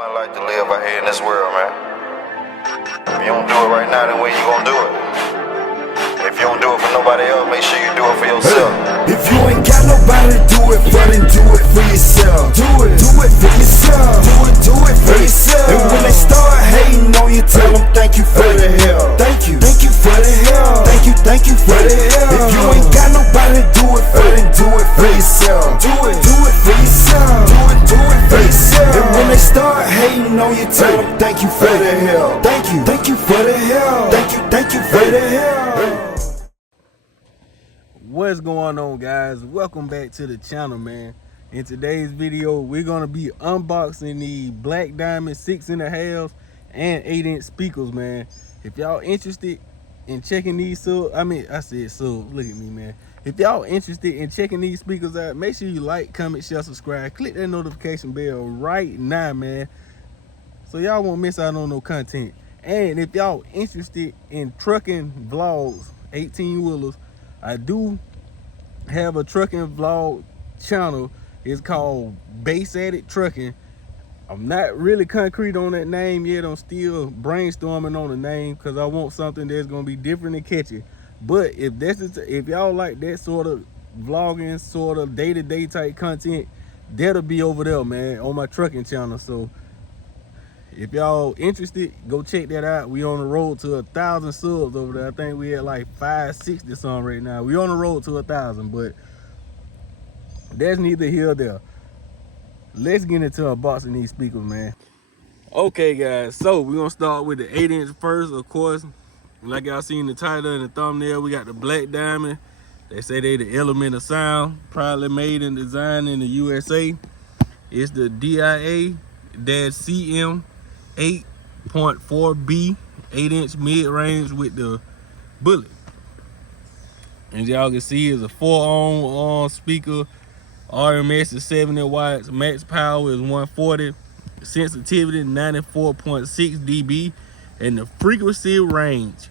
one life to live out here in this world, man. If you don't do it right now, then when you gonna do it? If you don't do it for nobody else, make sure you do it for yourself. If you ain't got nobody to do it for, then do it for yourself. Do it for yourself. Do it for yourself. And when they start hating on you, tell them thank you for the help. Thank you for the help. Thank you for the help. If you ain't got nobody to do it for, then do it for yourself. Do it for yourself. Do it for yourself. And when they start hating on you, tell them thank you for the help. Thank you for the help. Thank you for the help. What's going on, guys? Welcome back to the channel, man. In today's video, we're gonna be unboxing the Black Diamond 6.5 and 8-inch speakers, man. If y'all interested in checking these look at me, man. If y'all interested in checking these speakers out, make sure you like, comment, share, subscribe, click that notification bell right now, man, so y'all won't miss out on no content. And if y'all interested in trucking vlogs, 18-wheelers, I do have a trucking vlog channel. It's called Base At It Trucking. I'm not really concrete on that name yet. I'm still brainstorming on the name because I want something that's gonna be different and catchy. But if y'all like that sort of vlogging, sort of day-to-day type content, that'll be over there, man, on my trucking channel. So if y'all interested, go check that out. We on the road to 1,000 subs over there. I think we at like 560 something right now. We on the road to 1,000, but that's neither here nor there. Let's get into unboxing these speakers, man. Okay, guys, so we're gonna start with the 8-inch first, of course. Like y'all seen the title and the thumbnail, we got the Black Diamond. They say they the element of sound, probably made and designed in the USA. It's the DIA-CM 8.4B 8-inch mid-range with the bullet. As y'all can see, is a 4-ohm speaker. RMS is 70 watts. Max power is 140. Sensitivity 94.6 dB, and the frequency range,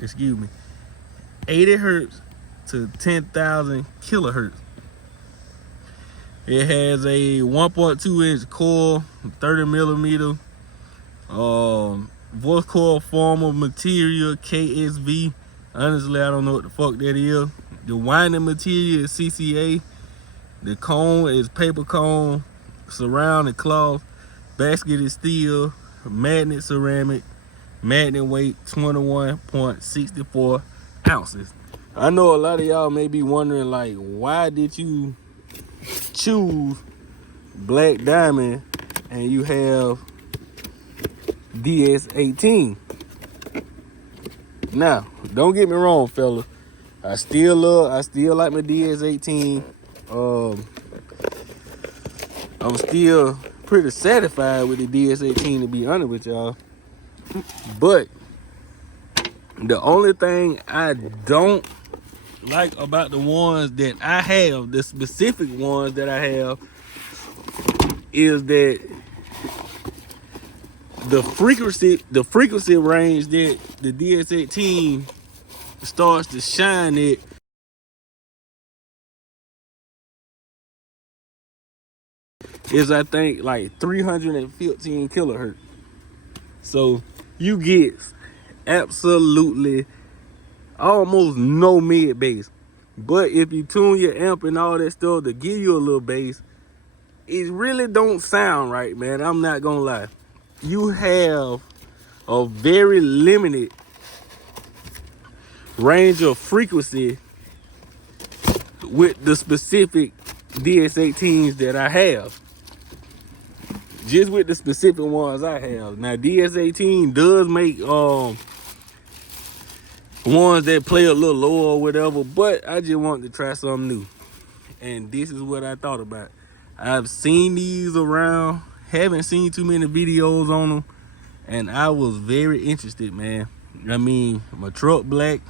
excuse me, 80 hertz to 10,000 kilohertz. It has a 1.2-inch coil, 30 millimeter voice coil former material, KSV. Honestly, I don't know what the fuck that is. The winding material is CCA. The cone is paper cone. Surround and cloth. Basket is steel. Magnet ceramic. Magnet weight 21.64 ounces. I know a lot of y'all may be wondering, like, why did you choose Black Diamond and you have DS-18? Now, don't get me wrong, fella. I still like my DS-18. I'm still pretty satisfied with the DS-18, to be honest with y'all. But the only thing I don't like about the ones that I have, the specific ones that I have, is that the frequency range that the DS-18 starts to shine at is, I think, like 315 kilohertz. So you get absolutely almost no mid bass. But if you tune your amp and all that stuff to give you a little bass, it really don't sound right, man. I'm not gonna lie. You have a very limited range of frequency with the specific DS-18s that I have. Just with the specific ones I have. Now, DS-18 does make ones that play a little lower or whatever, but I just wanted to try something new. And this is what I thought about. I've seen these around, haven't seen too many videos on them, and I was very interested, man. I mean, my truck black,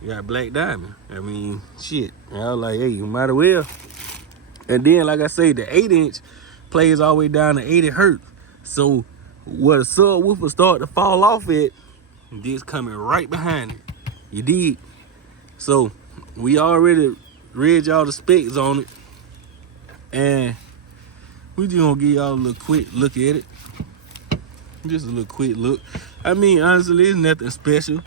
you got Black Diamond. I mean, shit. I was like, hey, you might as well. And then, like I say, the 8-inch plays all the way down to 80 hertz. So where the subwoofer start to fall off at, this coming right behind it. You dig? So we already read y'all the specs on it, and We just gonna give y'all a little quick look at it. Just a little quick look. I mean, honestly, it's nothing special.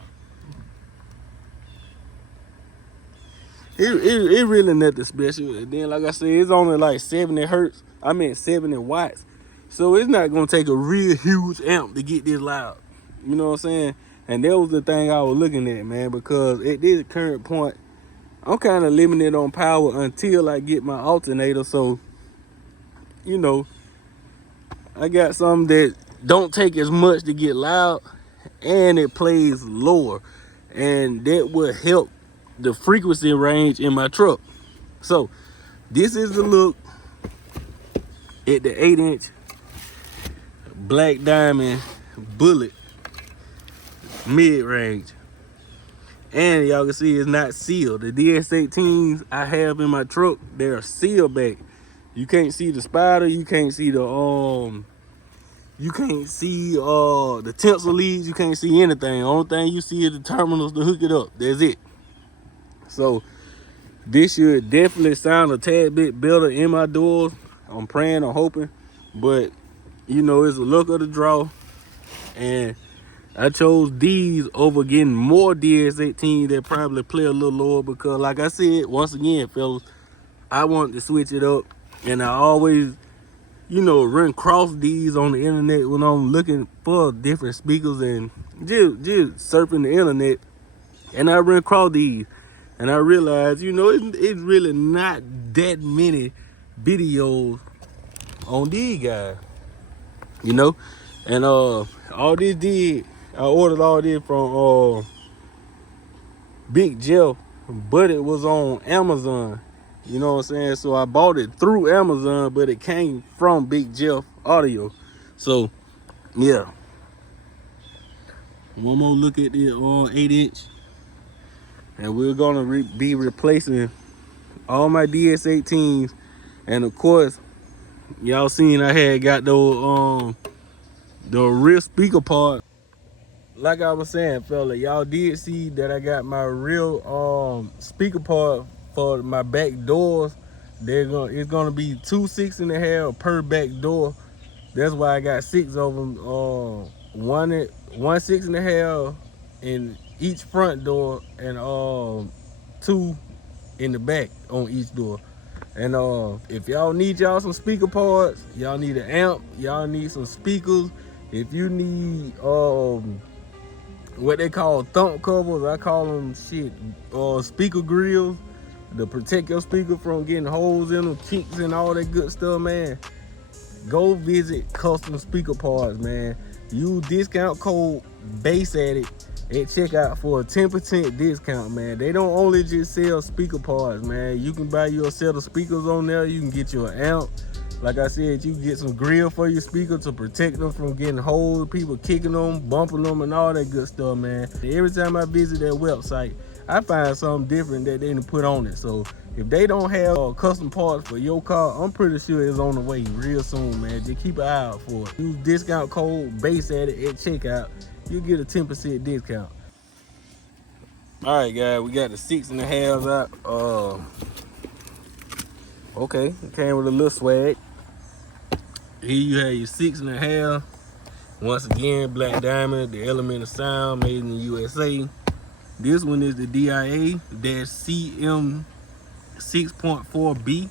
It really nothing special. And then, like I said, it's only like 70 hertz. I mean 70 watts. So it's not gonna take a real huge amp to get this loud. You know what I'm saying? And that was the thing I was looking at, man, because at this current point, I'm kind of limited on power until I get my alternator. So, you know, I got something that don't take as much to get loud, and it plays lower, and that will help the frequency range in my truck. So this is the look at the 8-inch Black Diamond Bullet mid-range. And y'all can see it's not sealed. The DS-18s I have in my truck, they're sealed back. You can't see the spider, you can't see the tensor leads, you can't see anything. The only thing you see is the terminals to hook it up. That's it. So this should definitely sound a tad bit better in my doors. I'm praying, I'm hoping. But you know, it's a look of the draw. And I chose these over getting more DS-18 that probably play a little lower, because like I said, once again, fellas, I want to switch it up. And I always, you know, run across these on the internet when I'm looking for different speakers and just surfing the internet. And I run across these. And I realized, you know, it's really not that many videos on these guys, you know. And all this did, I ordered all this from Big Jeff, but it was on Amazon, you know what I'm saying? So I bought it through Amazon, but it came from Big Jeff Audio. So yeah, one more look at the 8-inch. And we're gonna be replacing all my DS-18s. And of course, y'all seen I had got those the real speaker part. Like I was saying, fella, y'all did see that I got my real speaker part for my back doors. It's gonna be 2 6.5 per back door. That's why I got 6 of them. One 6.5 in each front door, and 2 in the back on each door. And if y'all need y'all some speaker parts, y'all need an amp, y'all need some speakers, if you need what they call thump covers, I call them speaker grills to protect your speaker from getting holes in them, kicks and all that good stuff, man, go visit Custom Speaker Parts, man. Use discount code BASSADDICT at checkout for a 10% discount, man. They don't only just sell speaker parts, man. You can buy you a set of speakers on there. You can get you an amp. Like I said, you can get some grill for your speaker to protect them from getting holes, people kicking them, bumping them, and all that good stuff, man. Every time I visit their website, I find something different that they didn't put on it. So if they don't have custom parts for your car, I'm pretty sure it's on the way real soon, man. Just keep an eye out for it. Use discount code BASSADDICT at checkout. You get a 10% discount. All right, guys, we got the 6.5 out. Okay, it came with a little swag. Here you have your 6.5. Once again, Black Diamond, the element of sound, made in the USA. This one is the DIA-CM 6.4B,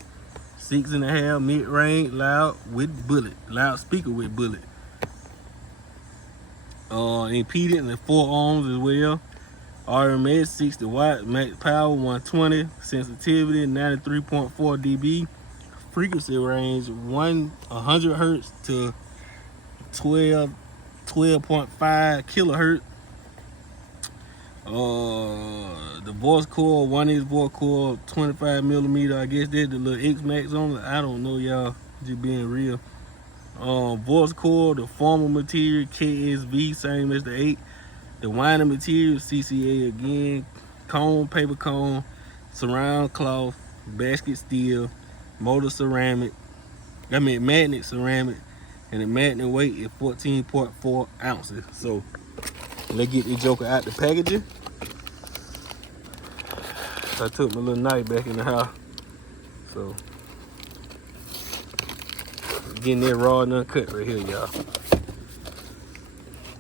6.5 mid-range, loud with bullet, loudspeaker with bullet. Impedance at 4 ohms as well. RMS 60 watts, max power 120, sensitivity 93.4 dB, frequency range 100 hertz to 12.5 kilohertz. The voice core, 1-inch voice core, 25 millimeter. I guess there's the little X-Max on it. I don't know, y'all, just being real. Voice core, the formal material, KSV, same as the 8. The winding material, CCA again. Cone, paper cone, surround cloth, basket steel, motor ceramic. Magnet ceramic. And the magnet weight is 14.4 ounces. So let's get this joker out the packaging. I took my little knife back in the house. So getting that raw and uncut right here, y'all.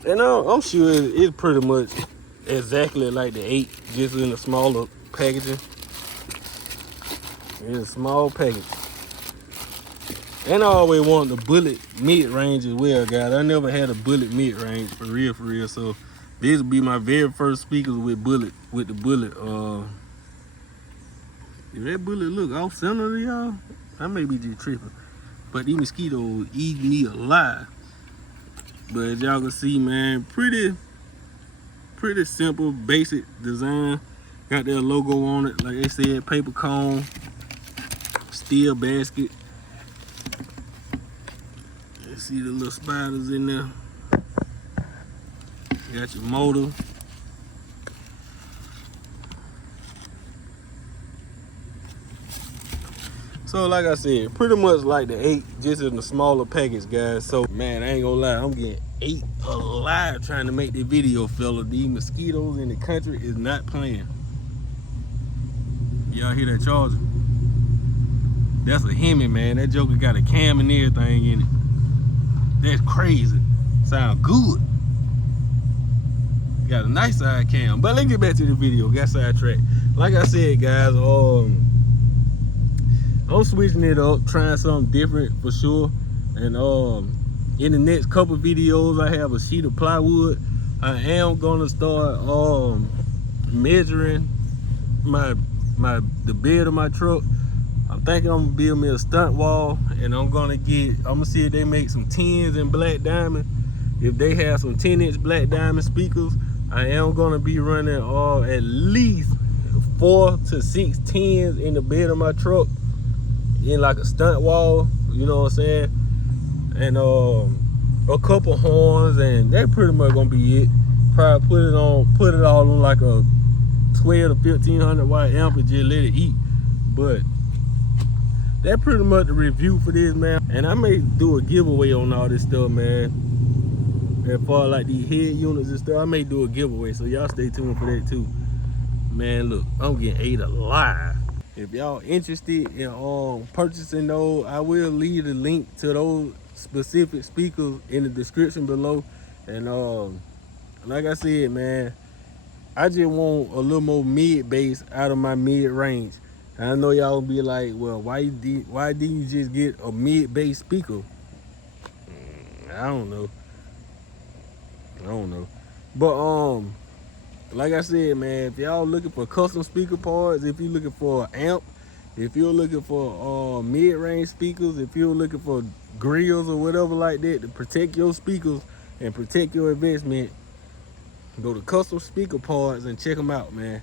And I'm sure it's pretty much exactly like the 8, just in a smaller packaging. In a small package. And I always wanted the bullet mid-range as well, guys. I never had a bullet mid-range for real. So this will be my very first speakers with the bullet. If that bullet look off center to y'all, I may be just tripping. But these mosquitoes eat me alive. But as y'all can see, man, pretty simple, basic design. Got their logo on it, like they said, paper cone, steel basket. You see the little spiders in there. You got your motor. So like I said, pretty much like the 8, just in a smaller package, guys. So man, I ain't gonna lie, I'm getting 8 alive trying to make this video, fella. These mosquitoes in the country is not playing. Y'all hear that charger? That's a Hemi, man. That joker got a cam and everything in it. That's crazy. Sound good. Got a nice side cam. But let's get back to the video. Got sidetracked. Like I said, guys, I'm switching it up, trying something different for sure. And in the next couple videos, I have a sheet of plywood. I am gonna start measuring the bed of my truck. I'm thinking I'm gonna build me a stunt wall, and I'm gonna see if they make some 10s in black diamond. If they have some 10-inch black diamond speakers, I am gonna be running at least 4 to 6 10s in the bed of my truck, in like a stunt wall, you know what I'm saying? And a couple horns, and that pretty much gonna be it. Probably put it all on like a 12 to 1500 watt amp and just let it eat. But that pretty much the review for this, man. And I may do a giveaway on all this stuff, man. As far as like these head units and stuff, I may do a giveaway, so y'all stay tuned for that too. Man, look, I'm getting 8 alive. If y'all interested in purchasing those, I will leave the link to those specific speakers in the description below. And like I said, man, I just want a little more mid bass out of my mid range. And I know y'all will be like, well, why didn't you just get a mid bass speaker? I don't know. But like I said, man, if y'all looking for custom speaker parts, if you're looking for an amp, if you're looking for mid-range speakers, if you're looking for grills or whatever like that to protect your speakers and protect your investment, go to Custom Speaker Parts and check them out, man.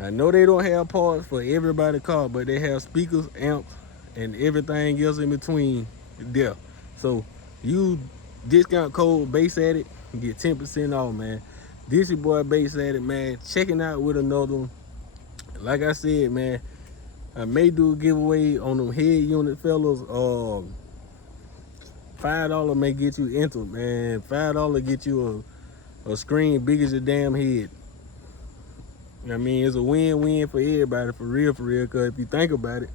I know they don't have parts for everybody's car, but they have speakers, amps, and everything else in between there. So use discount code Bass Addict and get 10% off, man. This your boy Bass Addict, man. Checking out with another one. Like I said, man, I may do a giveaway on them head unit, fellas. $5 may get you into, man. $5 get you a screen big as your damn head. I mean, it's a win-win for everybody, for real, because if you think about it,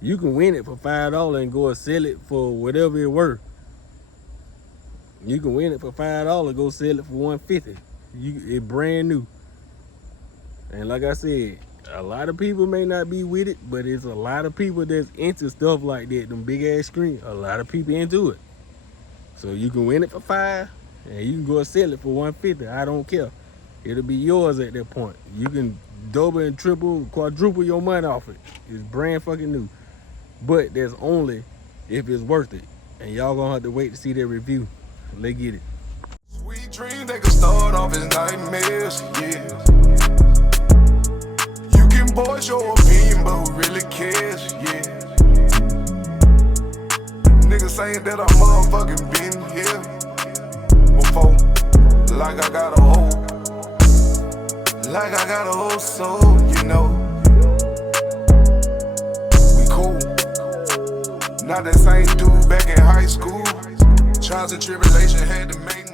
you can win it for $5 and go and sell it for whatever it's worth. You can win it for $5, go sell it for $150. It's brand new. And like I said, a lot of people may not be with it, but it's a lot of people that's into stuff like that, them big ass screens. A lot of people into it. So you can win it for $5 and you can go and sell it for $150. I don't care. It'll be yours at that point. You can double and triple, quadruple your money off it. It's brand fucking new. But that's only if it's worth it. And y'all gonna have to wait to see that review. Let's get it. Sweet dreams, they can start off as nightmares, yeah. You can voice your opinion, but who really cares, yeah. Niggas saying that I motherfucking been here before. Like I got a whole soul, you know. We cool. Not that same dude back in high school. Trials and tribulation had to make